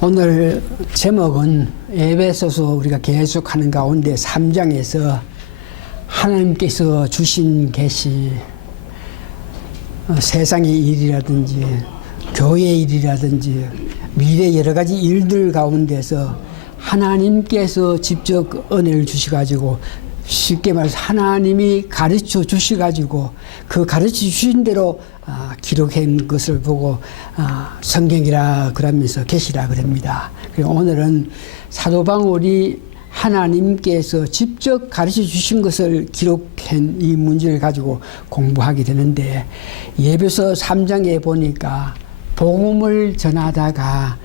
오늘 제목은 에베소서 우리가 계속하는 가운데 3장에서 하나님께서 주신 계시, 세상의 일이라든지 교회의 일이라든지 미래 여러 가지 일들 가운데서 하나님께서 직접 은혜를 주셔가지고, 쉽게 말해서 하나님이 가르쳐 주셔가지고 그 가르쳐 주신 대로 기록한 것을 보고 성경이라 그러면서 계시라 그럽니다. 그리고 오늘은 사도 바울이 하나님께서 직접 가르쳐 주신 것을 기록한 이 문제를 가지고 공부하게 되는데, 에베소 3장에 보니까 복음을 전하다가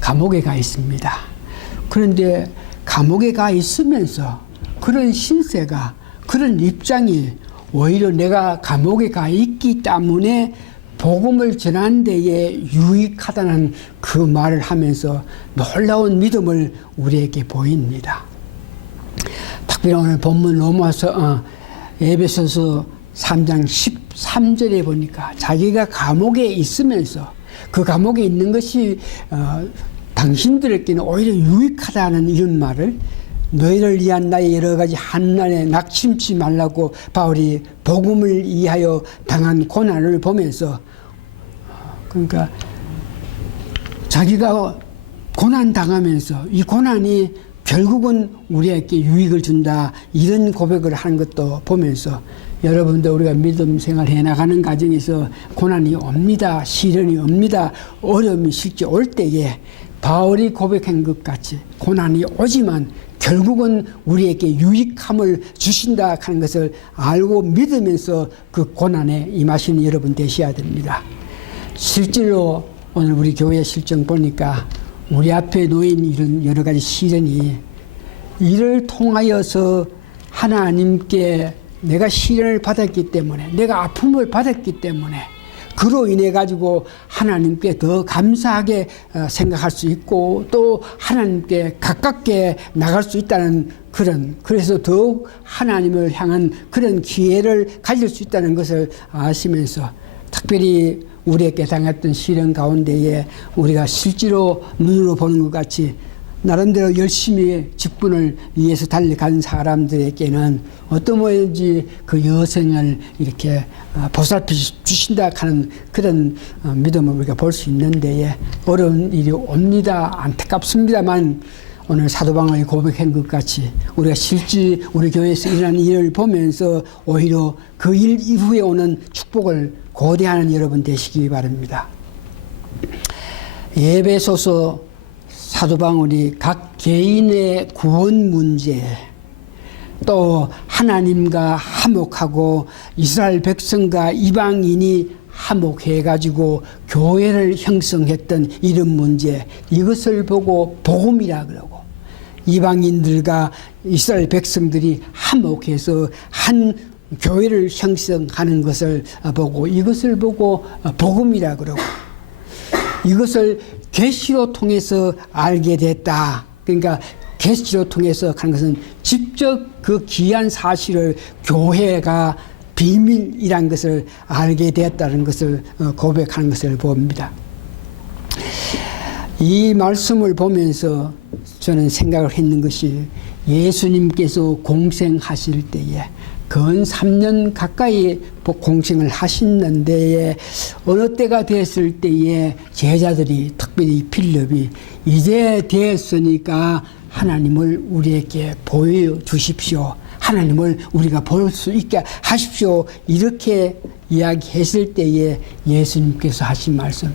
감옥에 가 있습니다. 그런데 감옥에 가 있으면서 그런 신세가, 그런 입장이 오히려 내가 감옥에 가 있기 때문에 복음을 전하는 데에 유익하다는 그 말을 하면서 놀라운 믿음을 우리에게 보입니다. 특별히 오늘 본문 로마서 에베소서 3장 13절에 보니까 자기가 감옥에 있으면서 그 감옥에 있는 것이 당신들에게는 오히려 유익하다는 이런 말을, 너희를 위한 나의 여러 가지 한난에 낙심치 말라고 바울이 복음을 위하여 당한 고난을 보면서, 그러니까 자기가 고난 당하면서 이 고난이 결국은 우리에게 유익을 준다, 이런 고백을 하는 것도 보면서, 여러분도 우리가 믿음 생활 해나가는 과정에서 고난이 옵니다. 시련이 옵니다. 어려움이 실제 올 때에 바울이 고백한 것 같이 고난이 오지만 결국은 우리에게 유익함을 주신다 하는 것을 알고 믿으면서 그 고난에 임하시는 여러분 되셔야 됩니다. 실제로 오늘 우리 교회 실정 보니까 우리 앞에 놓인 이런 여러 가지 시련이, 이를 통하여서 하나님께 내가 시련을 받았기 때문에, 내가 아픔을 받았기 때문에 그로 인해 가지고 하나님께 더 감사하게 생각할 수 있고, 또 하나님께 가깝게 나갈 수 있다는 그래서 더욱 하나님을 향한 그런 기회를 가질 수 있다는 것을 아시면서, 특별히 우리에게 당했던 시련 가운데에 우리가 실제로 눈으로 보는 것 같이 나름대로 열심히 직분을 위해서 달려간 사람들에게는 어떤 모양인지 그 여생을 이렇게 보살펴 주신다 하는 그런 믿음을 우리가 볼 수 있는데, 어려운 일이 옵니다. 안타깝습니다만 오늘 사도 바울이 고백한 것 같이 우리가 실제 우리 교회에서 일어나는 일을 보면서 오히려 그 일 이후에 오는 축복을 고대하는 여러분 되시기 바랍니다. 에베소서 사도 바울이 각 개인의 구원 문제, 또 하나님과 화목하고 이스라엘 백성과 이방인이 화목해가지고 교회를 형성했던 이런 문제, 이것을 보고 복음이라 그러고, 이방인들과 이스라엘 백성들이 화목해서 한 교회를 형성하는 것을 보고, 이것을 보고 복음이라 그러고, 이것을 계시로 통해서 알게 됐다. 그러니까 계시로 통해서 하는 것은 직접 그 귀한 사실을 교회가 비밀이란 것을 알게 되었다는 것을 고백하는 것을 봅니다. 이 말씀을 보면서 저는 생각을 했는 것이, 예수님께서 공생하실 때에 근 3년 가까이 공생을 하시는데, 어느 때가 됐을 때에 제자들이, 특별히 필립이 이제 되었으니까 하나님을 우리에게 보여주십시오, 하나님을 우리가 볼 수 있게 하십시오, 이렇게 이야기했을 때에 예수님께서 하신 말씀,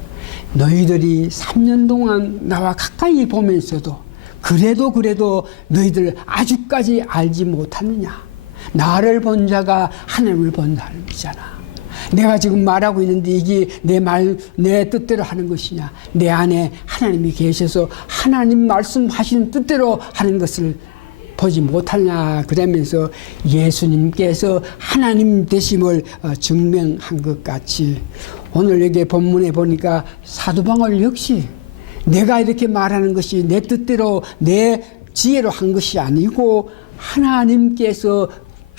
너희들이 3년 동안 나와 가까이 보면서도 그래도 너희들 아직까지 알지 못하느냐. 나를 본 자가 하나님을 본 사람이잖아. 내가 지금 말하고 있는데 이게 내 뜻대로 하는 것이냐. 내 안에 하나님이 계셔서 하나님 말씀하시는 뜻대로 하는 것을 보지 못하냐. 그러면서 예수님께서 하나님 되심을 증명한 것 같이, 오늘 여기 본문에 보니까 사도 바울 역시 내가 이렇게 말하는 것이 내 뜻대로 내 지혜로 한 것이 아니고 하나님께서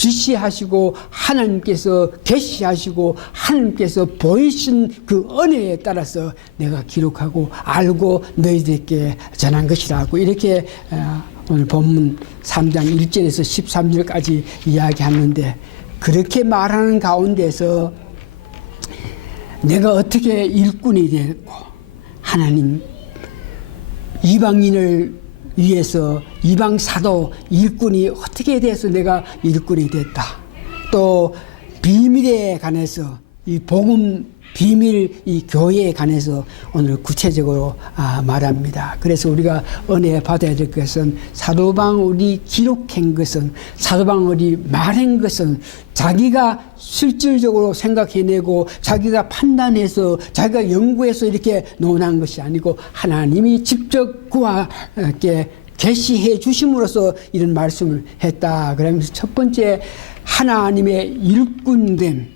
지시하시고 하나님께서 계시하시고 하나님께서 보이신 그 은혜에 따라서 내가 기록하고 알고 너희들에게 전한 것이라고 이렇게 오늘 본문 3장 1절에서 13절까지 이야기하는데, 그렇게 말하는 가운데서 내가 어떻게 일꾼이 됐고 하나님 이방인을 위해서 이방 사도 일꾼이 어떻게 돼서 내가 일꾼이 됐다. 또 비밀에 관해서 이 복음 비밀 이 교회에 관해서 오늘 구체적으로 말합니다. 그래서 우리가 은혜 받아야 될 것은 사도 바울이 기록한 것은, 사도 바울이 말한 것은 자기가 실질적으로 생각해내고 자기가 판단해서 자기가 연구해서 이렇게 논한 것이 아니고 하나님이 직접 그와께 계시해 주심으로써 이런 말씀을 했다. 그러면서 첫 번째, 하나님의 일꾼됨,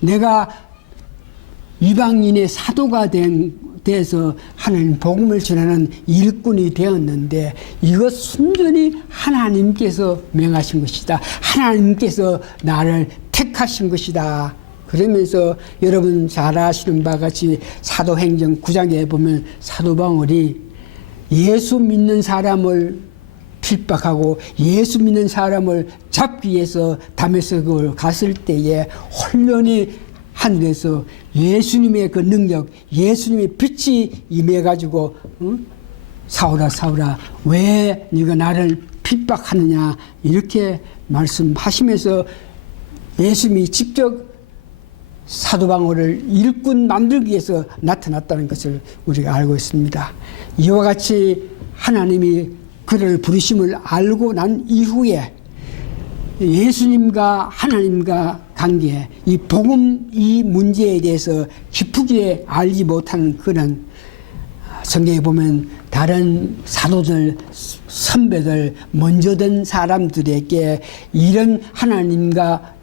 내가 이방인의 사도가 돼서 하나님 복음을 전하는 일꾼이 되었는데, 이것 순전히 하나님께서 명하신 것이다. 하나님께서 나를 택하신 것이다. 그러면서 여러분 잘 아시는 바와 같이 사도행전 9장에 보면 사도 바울이 예수 믿는 사람을 핍박하고 예수 믿는 사람을 잡기 위해서 다메섹을 갔을 때에 혼련히 하늘에서 예수님의 그 능력, 예수님의 빛이 임해가지고 사울아 사울아 왜 네가 나를 핍박하느냐 이렇게 말씀하시면서 예수님이 직접 사도 바울을 일꾼 만들기 위해서 나타났다는 것을 우리가 알고 있습니다. 이와 같이 하나님이 그를 부르심을 알고 난 이후에 예수님과 하나님과 관계, 이 복음 이 문제에 대해서 깊게 알지 못하는 그런, 성경에 보면 다른 사도들, 선배들, 먼저 된 사람들에게 이런 하나님과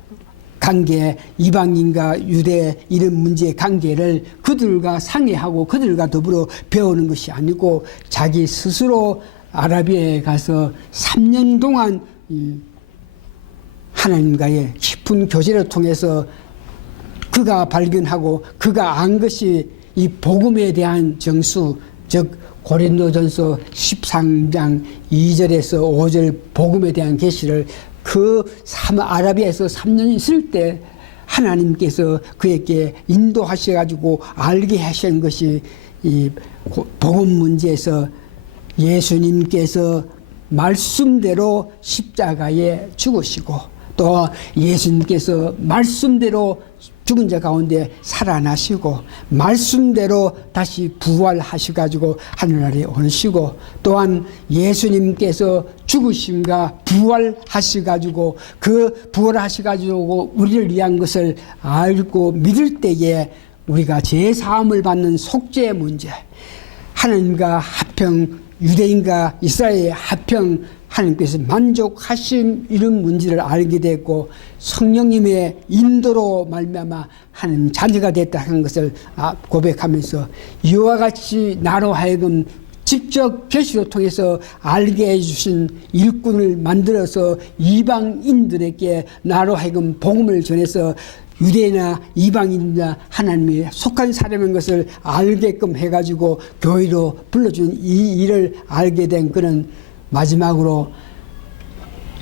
관계, 이방인과 유대 이런 문제의 관계를 그들과 상의하고 그들과 더불어 배우는 것이 아니고 자기 스스로 아라비아에 가서 3년 동안 하나님과의 깊은 교제를 통해서 그가 발견하고 그가 안 것이 이 복음에 대한 정수, 즉 고린도전서 13장 2절에서 5절 복음에 대한 계시를 그 아라비아에서 3년 있을 때 하나님께서 그에게 인도하셔가지고 알게 하신 것이 이 복음 문제에서 예수님께서 말씀대로 십자가에 죽으시고 또 예수님께서 말씀대로 죽은 자 가운데 살아나시고 말씀대로 다시 부활하셔가지고 하늘나라에 오시고 또한 예수님께서 죽으심과 부활하셔가지고 그 부활하셔가지고 우리를 위한 것을 알고 믿을 때에 우리가 제사함을 받는 속죄 문제, 하나님과 합평, 유대인과 이스라엘의 합평, 하나님께서 만족하신 이런 문제를 알게 됐고 성령님의 인도로 말미암아 하나님 자녀가 됐다 하는 것을 고백하면서 이와 같이 나로 하여금 직접 계시로 통해서 알게 해주신 일꾼을 만들어서 이방인들에게 나로 하여금 복음을 전해서 유대나 이방인이나 하나님의 속한 사람인 것을 알게끔 해가지고 교회로 불러준 이 일을 알게 된 그런, 마지막으로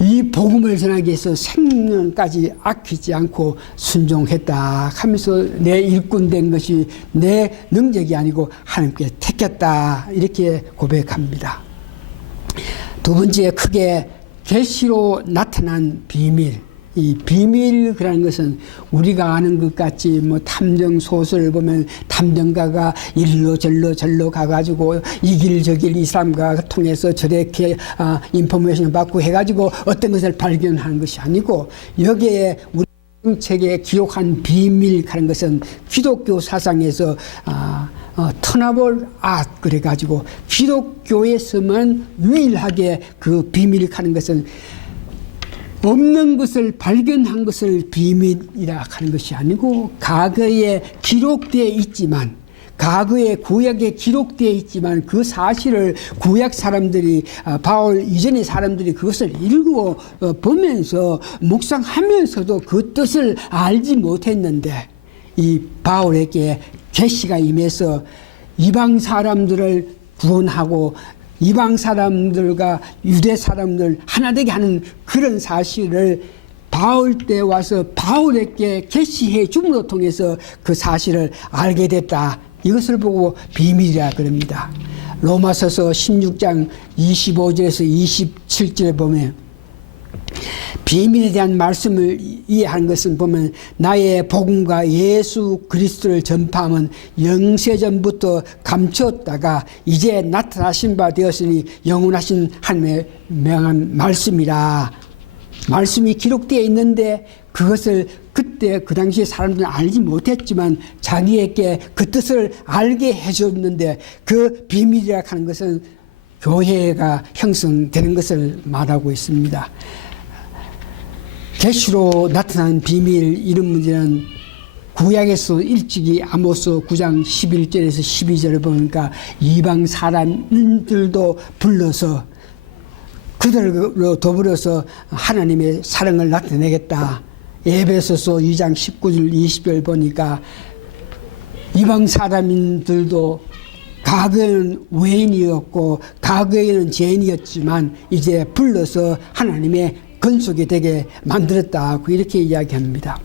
이 복음을 전하기 위해서 생명까지 아끼지 않고 순종했다 하면서 내 일꾼 된 것이 내 능력이 아니고 하나님께 택했다 이렇게 고백합니다. 두 번째, 크게 계시로 나타난 비밀. 이 비밀이라는 것은 우리가 아는 것 같이 뭐 탐정 소설을 보면 탐정가가 일로 절로 가가지고 이 길 저 길 이 사람과 통해서 저렇게 인포메이션을 받고 해가지고 어떤 것을 발견하는 것이 아니고, 여기에 우리 책에 기록한 비밀이라는 것은 기독교 사상에서 터너블 아트 그래가지고 기독교에서만 유일하게 그 비밀이라는 것은 없는 것을 발견한 것을 비밀이라 하는 것이 아니고 과거에 기록되어 있지만 과거에 구약에 기록되어 있지만 그 사실을 구약 사람들이 바울 이전의 사람들이 그것을 읽고 보면서 묵상하면서도 그 뜻을 알지 못했는데 이 바울에게 계시가 임해서 이방 사람들을 구원하고 이방 사람들과 유대 사람들 하나 되게 하는 그런 사실을 바울 때 와서 바울에게 계시해 줌으로 통해서 그 사실을 알게 됐다. 이것을 보고 비밀이라 그럽니다. 로마서서 16장 25절에서 27절에 보면 비밀에 대한 말씀을 이해하는 것은 보면 나의 복음과 예수 그리스도를 전파함은 영세전부터 감추었다가 이제 나타나신 바 되었으니 영원하신 하나님의 명한 말씀이라. 말씀이 기록되어 있는데 그것을 그때 그 당시에 사람들은 알지 못했지만 자기에게 그 뜻을 알게 해줬는데 그 비밀이라 하는 것은 교회가 형성되는 것을 말하고 있습니다. 계시로 나타난 비밀 이런 문제는 구약에서 일찍이 아모스 9장 11절에서 12절을 보니까 이방 사람들도 불러서 그들로 더불어서 하나님의 사랑을 나타내겠다. 에베소서 2장 19절 20절 보니까 이방 사람들도 과거에는 외인이었고 과거에는 죄인이었지만 이제 불러서 하나님의 건속이 되게 만들었다고 이렇게 이야기합니다.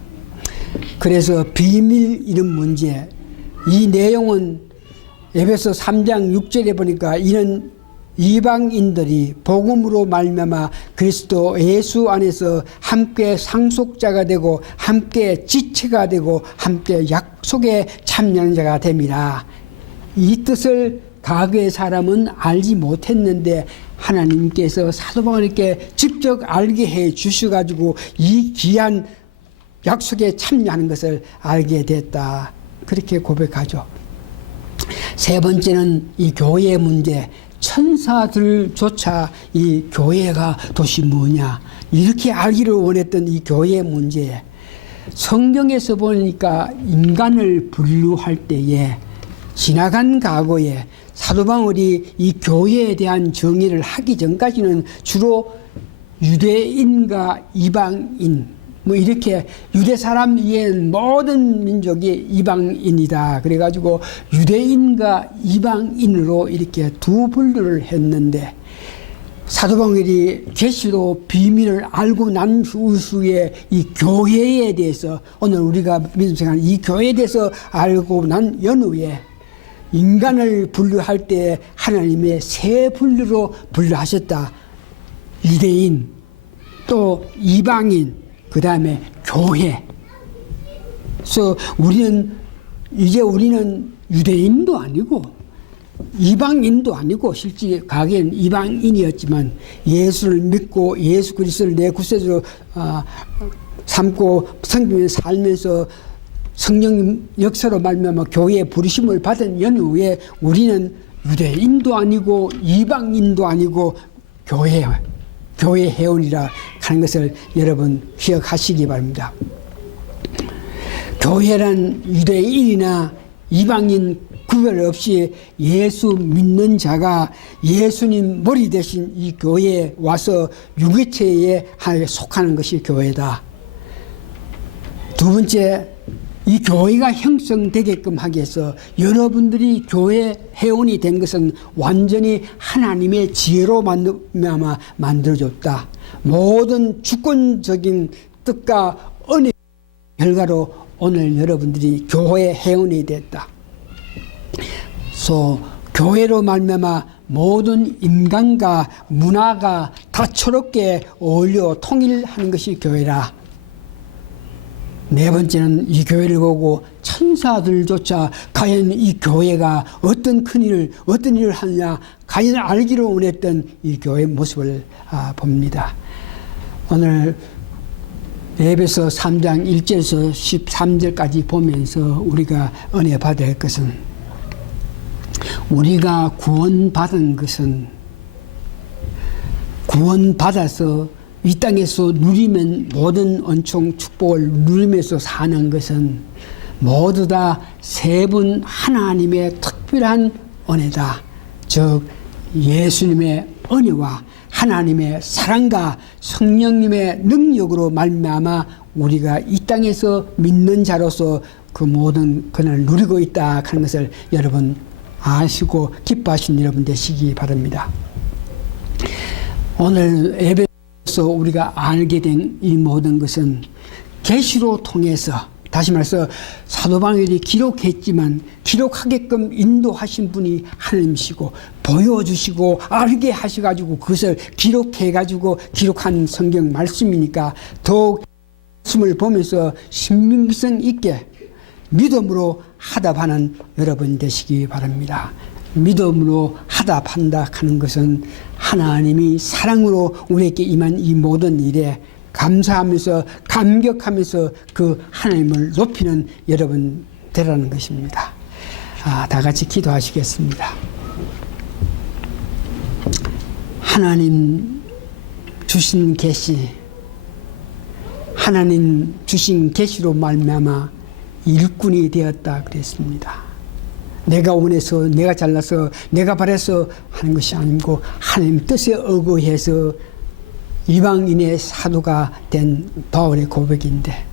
그래서 비밀 이런 문제 이 내용은 에베소 3장 6절에 보니까 이는 이방인들이 복음으로 말미암아 그리스도 예수 안에서 함께 상속자가 되고 함께 지체가 되고 함께 약속에 참여하는 자가 됨이라. 이 뜻을 과거의 사람은 알지 못했는데 하나님께서 사도 바울에게 직접 알게 해 주셔가지고 이 귀한 약속에 참여하는 것을 알게 됐다. 그렇게 고백하죠. 세 번째는 이 교회의 문제. 천사들조차 이 교회가 도대체 뭐냐 이렇게 알기를 원했던 이 교회의 문제. 성경에서 보니까 인간을 분류할 때에 지나간 과거에 사도 바울이 이 교회에 대한 정의를 하기 전까지는 주로 유대인과 이방인 뭐 이렇게 유대 사람 이외에는 모든 민족이 이방인이다. 그래가지고 유대인과 이방인으로 이렇게 두 분류를 했는데 사도 바울이 계시로 비밀을 알고 난 후에 이 교회에 대해서 오늘 우리가 믿음 생활하는 이 교회에 대해서 알고 난 연후에 인간을 분류할 때 하나님의 세 분류로 분류하셨다. 유대인 또 이방인 그 다음에 교회. 그래서 우리는 유대인도 아니고 이방인도 아니고 실제 과거에는 이방인이었지만 예수를 믿고 예수 그리스도를 내 구세주로 삼고 성경에 살면서 성령 역사로 말미암아 교회에 부르심을 받은 연후에 우리는 유대인도 아니고 이방인도 아니고 교회 회원이라 하는 것을 여러분 기억하시기 바랍니다. 교회란 유대인이나 이방인 구별 없이 예수 믿는 자가 예수님 머리 대신 이 교회에 와서 유기체에 속하는 것이 교회다. 두 번째, 이 교회가 형성되게끔 하기 위해서 여러분들이 교회 회원이 된 것은 완전히 하나님의 지혜로 만들어졌다. 모든 주권적인 뜻과 은혜의 결과로 오늘 여러분들이 교회 회원이 됐다. 그래서 교회로 말미암아 모든 인간과 문화가 다채롭게 어울려 통일하는 것이 교회라. 네 번째는 이 교회를 보고 천사들조차 과연 이 교회가 어떤 일을 하느냐 과연 알기를 원했던 이 교회의 모습을 봅니다. 오늘 에베소 3장 1절에서 13절까지 보면서 우리가 은혜 받아야 할 것은 우리가 구원받은 것은 구원받아서 이 땅에서 누리면 모든 은총 축복을 누리면서 사는 것은 모두 다 세 분 하나님의 특별한 은혜다. 즉 예수님의 은혜와 하나님의 사랑과 성령님의 능력으로 말미암아 우리가 이 땅에서 믿는 자로서 그 모든 그날을 누리고 있다 하는 것을 여러분 아시고 기뻐하신 여러분 되시기 바랍니다. 오늘 예배에서 우리가 알게 된 이 모든 것은 계시로 통해서, 다시 말해서 사도 바울이 기록했지만 기록하게끔 인도하신 분이 하나님이시고 보여주시고 알게 하셔가지고 그것을 기록해가지고 기록한 성경 말씀이니까 더욱 말씀을 보면서 신빙성 있게 믿음으로 하답하는 여러분 되시기 바랍니다. 믿음으로 하답한다 하는 것은 하나님이 사랑으로 우리에게 임한 이 모든 일에 감사하면서 감격하면서 그 하나님을 높이는 여러분 되라는 것입니다. 다 같이 기도하시겠습니다. 하나님 주신 계시, 하나님 주신 계시로 말미암아 일꾼이 되었다 그랬습니다. 내가 원해서, 내가 잘나서, 내가 바라서 하는 것이 아니고 하나님 뜻에 의거해서 이방인의 사도가 된 바울의 고백인데,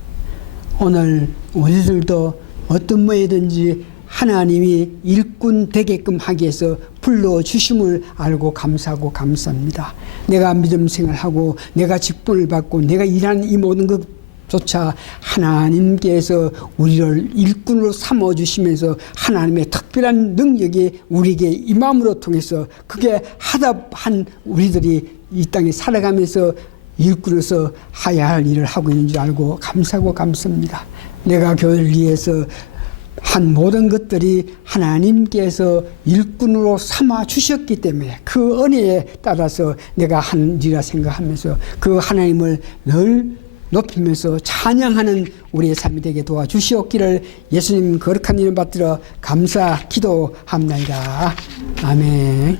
오늘 우리들도 어떤 모에든지 하나님이 일꾼 되게끔 하기 위해서 불러주심을 알고 감사하고 감사합니다. 내가 믿음 생활하고 내가 직분을 받고 내가 일하는 이 모든 것조차 하나님께서 우리를 일꾼으로 삼아주시면서 하나님의 특별한 능력이 우리에게 임함으로 통해서 그게 하답한 우리들이 이 땅에 살아가면서 일꾼으로서 해야 할 일을 하고 있는 줄 알고 감사하고 감사합니다. 내가 교회를 위해서 한 모든 것들이 하나님께서 일꾼으로 삼아 주셨기 때문에 그 은혜에 따라서 내가 한 일이라 생각하면서 그 하나님을 늘 높이면서 찬양하는 우리의 삶이 되게 도와주시옵기를 예수님 거룩한 이름 받들어 감사 기도합니다. 아멘.